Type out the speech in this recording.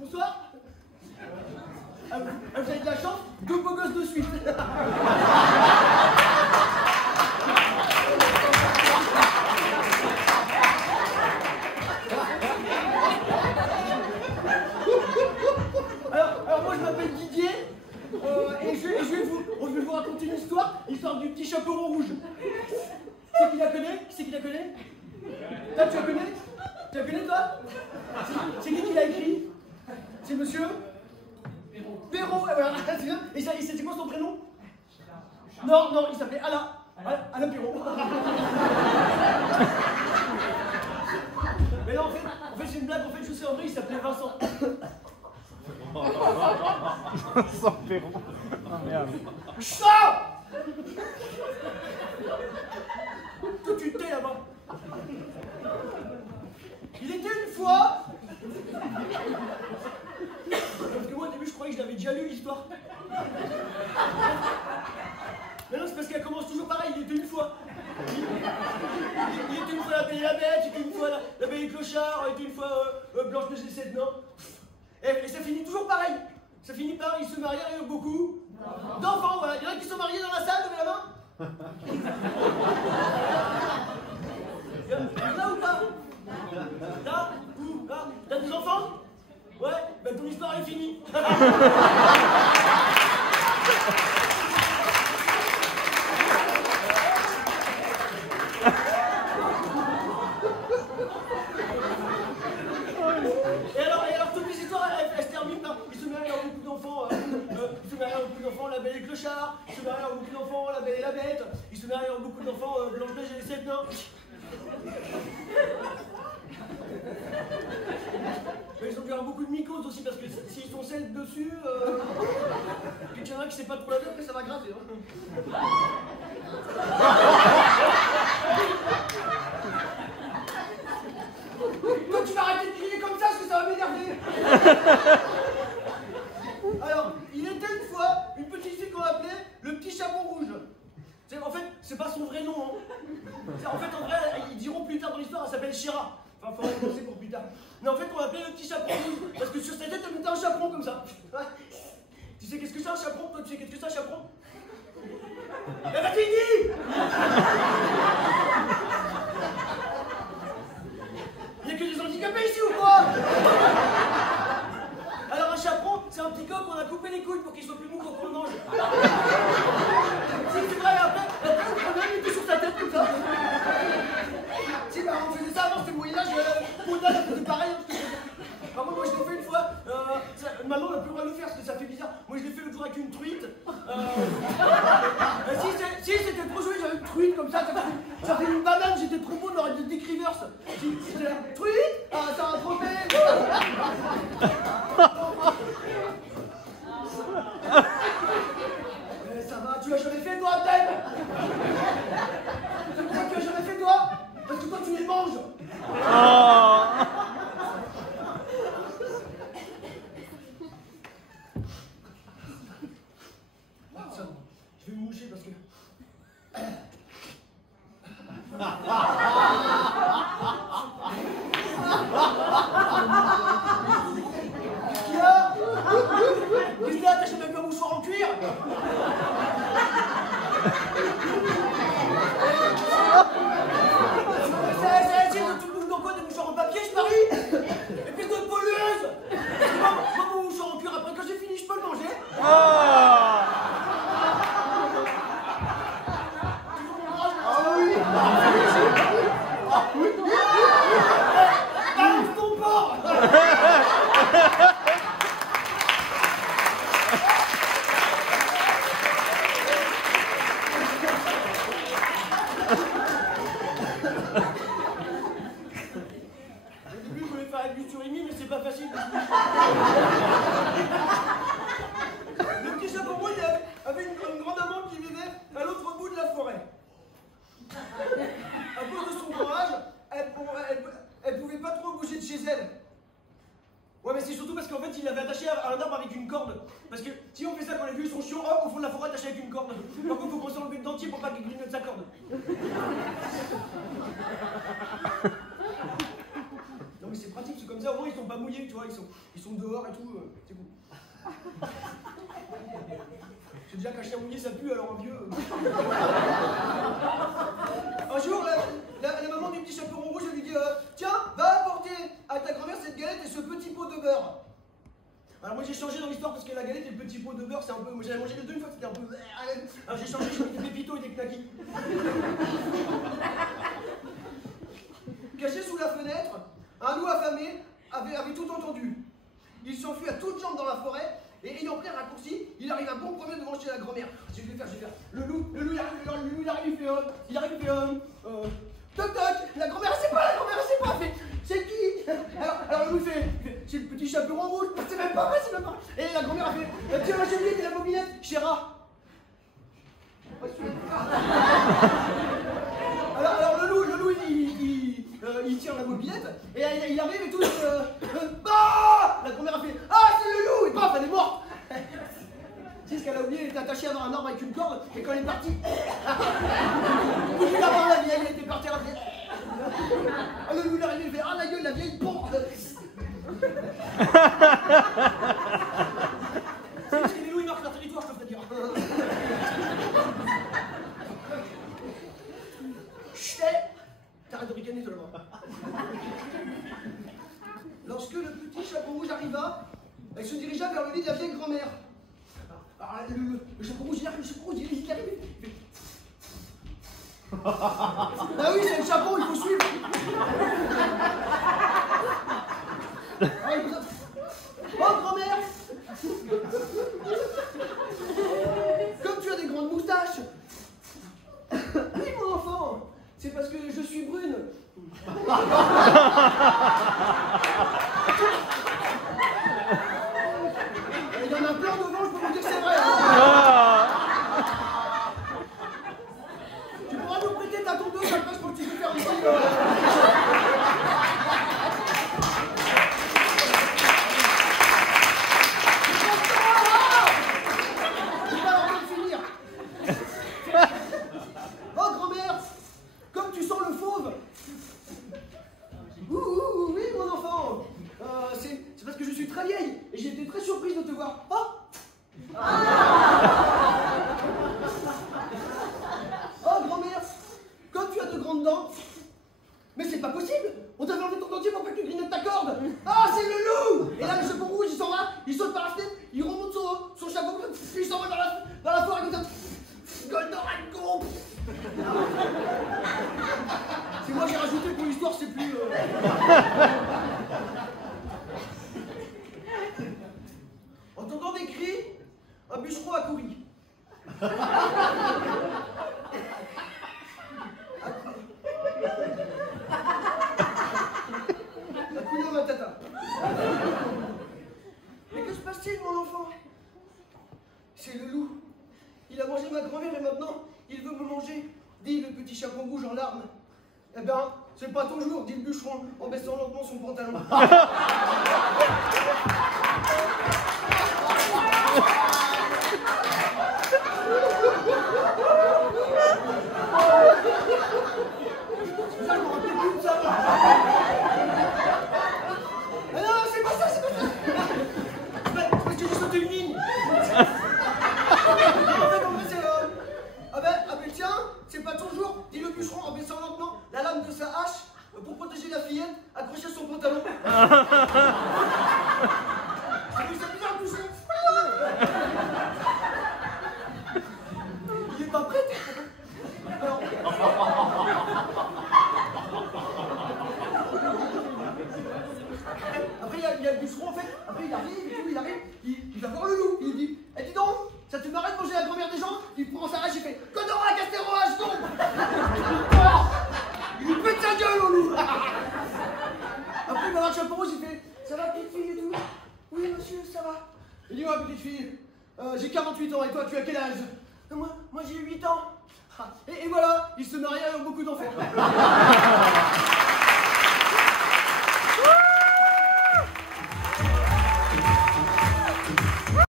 Bonsoir. Vous avez de la chance, 2 beaux gosses de suite. Alors moi je m'appelle Didier et je vais vous raconter une histoire du petit chaperon rouge. C'est qui la connaît? Qui c'est qui la connaît? Toi tu la connais? Tu la connais toi? C'est qui l'a écrit? C'est monsieur Perrault. Et c'était quoi son prénom? Non, il s'appelait Alain Perrault. Mais non, en fait c'est une blague, en fait je sais en vrai il s'appelait Vincent. Vincent Perrault. Oh merde. Ça! Toi tu te tais là-bas. Il était une fois. Parce que moi au début je croyais que je l'avais déjà lu l'histoire. Mais non, c'est parce qu'elle commence toujours pareil, il était une fois. Il était une fois la Belle et la Bête, il était une fois la Belle et le Clochard, il était une fois Blanche-Neige et les 7 nains. Et ça finit toujours pareil. Ça finit par ils se marient avec beaucoup d'enfants, voilà. Il y en a qui sont mariés dans la salle, levez la main. Il y en a ou pas? Là? Où? Là? T'as des enfants? Ouais? Ben ton histoire est finie. Et alors toutes les histoires, elles se terminent par ils se marient avec beaucoup d'enfants, ils se marient avec beaucoup d'enfants, la Belle et le Clochard, ils se marient avec beaucoup d'enfants, la Belle et la Bête, ils se marient avec beaucoup d'enfants, Blanche-Neige et les 7 nains. Mais ils ont dû avoir beaucoup de mycoses aussi parce que s'ils sont 7 dessus, puis qu'il y en a qui sait pas trop la après ça va gratter. Hein. Toi tu vas arrêter de crier comme ça parce que ça va m'énerver. Alors, il était une fois une petite fille qu'on appelait le petit chapeau rouge. En fait, c'est pas son vrai nom. Hein. En fait, en vrai, ils diront plus tard dans l'histoire, elle s'appelle Shira. Enfin, faudrait penser pour plus tard. Mais en fait, on l'appelait le petit chaperon rouge parce que sur sa tête, elle mettait un chaperon comme ça. Tu sais qu'est-ce que c'est un chaperon? Toi, tu sais qu'est-ce que c'est un chaperon? Eh ben, fini! Il n'y a que des handicapés ici ou quoi? Alors un chaperon, c'est un petit coq qu'on a coupé les couilles pour qu'il soit plus mou quand on le mange. Si c'est vrai, après, il était sur sa tête comme ça. Si, bah on faisait ça avant, c'était le Moyen-Âge, Baudin, elle faisait pareil. Par contre, moi je l'ai fait une fois, maintenant on n'a plus le droit de le faire parce que ça fait bizarre. Moi je l'ai fait l'autre jour avec une truite. Si c'était trop joué, j'avais une truite comme ça fait une banane, j'étais trop beau, on aurait dit Dick Rivers. J'étais là, truite? Ah, ça va trop bien. Ça va, tu l'as jamais fait toi, Thème? C'est pour ça que tu l'as jamais fait toi? Parce que toi tu les manges. Je vais me moucher parce que... Qu'est-ce qu'il y a? Qu'est-ce qu'il y a? T'as jamais vu un mouchoir en cuir? C'est de tout le monde dans quoi? Des mouchoirs en papier, je parie? Et puis d'autres pollueuses! Moi, mon mouchoir en cuir, après quand j'ai fini, je peux le manger? Balance ton porc! Au début, je voulais faire avec du surimi, mais c'est pas facile. Le petit chapeau rouge avait une grande amante qui vivait à l'autre bout de la forêt. À cause de son grand âge, elle pouvait pas trop bouger de chez elle. Ouais, mais c'est surtout parce qu'en fait, il l'avait attaché à un arbre avec une corde. Parce que si on fait ça quand les vieux sont chiants, hop, au fond de la forêt attaché avec une corde. Par contre, il faut qu'on s'enlève le dentier pour pas qu'il grignote sa corde. Non, mais c'est pratique, c'est comme Comme ça, au moins, ils sont pas mouillés, tu vois, ils sont dehors et tout, c'est cool. J'ai déjà qu'un chien mouillé, ça pue, alors un vieux... Un jour, la maman du petit chaperon rouge, elle lui dit tiens, va apporter à ta grand-mère cette galette et ce petit pot de beurre. Alors moi j'ai changé dans l'histoire parce que la galette et le petit pot de beurre c'est un peu... Moi j'avais mangé les deux une fois, c'était un peu... Alors j'ai changé, j'ai mis des pépitos et des knackis. Caché sous la fenêtre, un loup affamé avait tout entendu. Il s'enfuit à toutes jambes dans la forêt et ayant pris un raccourci, il arrive un bon premier devant chez la grand-mère. Je vais faire. Le loup il arrive, il arrive, il fait toc toc, la grand-mère elle sait pas, fait c'est qui? Alors le loup fait c'est le petit chaperon rouge, c'est même pas vrai. Et la grand-mère a fait tiens la cheminée et la bobinette, Chéra. Alors le loup il tire la bobinette et il arrive et tout. La grand-mère a fait ah c'est le loup et paf elle est morte. Tu sais ce qu'elle a oublié, elle était attachée à un arbre avec une corde et quand elle est partie, il d'abord la vieille, elle était par terre, elle fait ah le loup il arrive, il fait ah la gueule la vieille pompe. C'est parce que les loups ils marquent leur territoire, je te fais dire. Chut, t'arrêtes de ricaner seulement. Lorsque le petit chapeau rouge arriva, elle se dirigea vers le lit de la vieille grand-mère. Alors le chapeau rouge, il arrive, il arrive. Ah oui, c'est le chapeau, il faut suivre. Oh grand-mère, comme tu as des grandes moustaches. Oui mon enfant, c'est parce que je suis brune. Il y en a plein devant, je peux vous dire que c'est vrai. Tu pourras nous prêter ta tondeuse après, je crois que tu peux faire ici. Oh grand-mère, comme tu sens le fauve. Oui mon enfant, c'est parce que je suis très vieille et j'ai été très surprise de te voir. Oh oh grand-mère, comme tu as de grandes dents. Mais c'est pas possible, on t'avait enlevé ton dentier pour pas que tu grignotes ta corde. Ah c'est le loup. Et là le chapeau rouge il s'en va, il saute par la fenêtre, il remonte son chapeau, il s'en va dans la forêt comme ça. Goldorak. C'est moi j'ai rajouté pour l'histoire, c'est plus... Entendant des cris, un bûcheron a couru. Hakuna Matata. Mais que se passe-t-il, mon enfant? C'est le loup. Il a mangé ma grand-mère et maintenant, il veut me manger, dit le petit chapeau rouge en larmes. Eh ben, c'est pas ton jour, dit le bûcheron en baissant lentement son pantalon. C'est ça, je me rappelle plus de ça. Ah non, c'est pas ça. C'est parce que j'ai sauté une ligne. Ah ben tiens, c'est pas ton jour, dit le bûcheron en baissant lentement la lame de sa hache pour protéger la fillette accrochée à son pantalon. C'est bizarre le bûcheron. Il est pas prêt. Alors... Après il y a le bûcheron en fait, après il arrive, il va voir le loup, il dit eh dis donc, ça te m'arrête de manger la grand-mère des gens? Il prend sa hache, il fait Godora, Castéroa, je tombe. Il lui pète sa gueule au loup. Après il va voir le chapeau rouge, il fait ça va petite fille et tout? Oui monsieur, ça va. Il dit moi petite fille, j'ai 48 ans et toi tu as quel âge? Moi j'ai 8 ans. Et voilà, il se marie avec beaucoup d'enfants.